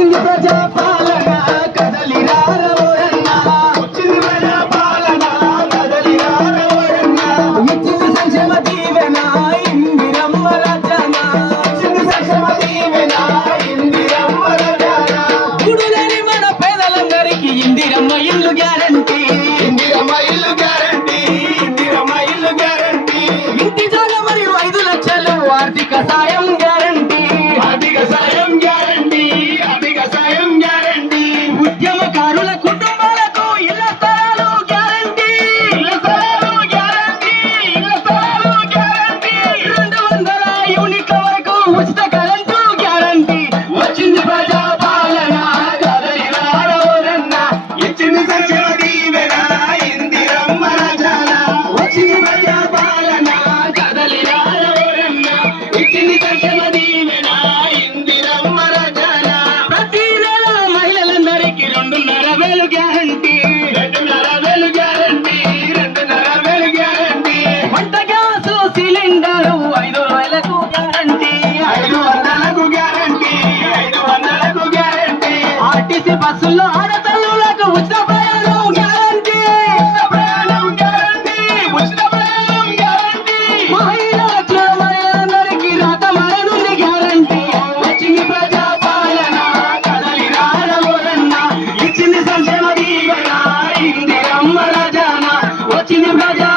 వచ్చింది ప్రజాపాలన కదలి రారవరన్నా వచ్చింది ప్రజాపాలన కదలి ఇంటి జాగా మరియు ఐదు లక్షలు ఆర్థిక సాయం వేలు గ్యారంటీ. రెండున్నర వేలు గ్యారంటీ రెండున్నర వేలు గ్యారంటీ. వంట గ్యాస్ సిలిండర్ ఐదు వేలకు గ్యారంటీ. ఐదు వందలకు గ్యారంటీ ఐదు వందలకు గ్యారంటీ. ఆర్టీసీ బస్సుల్లో ఆడతల్లులకు ఉచిత ప్రయాణం Martinho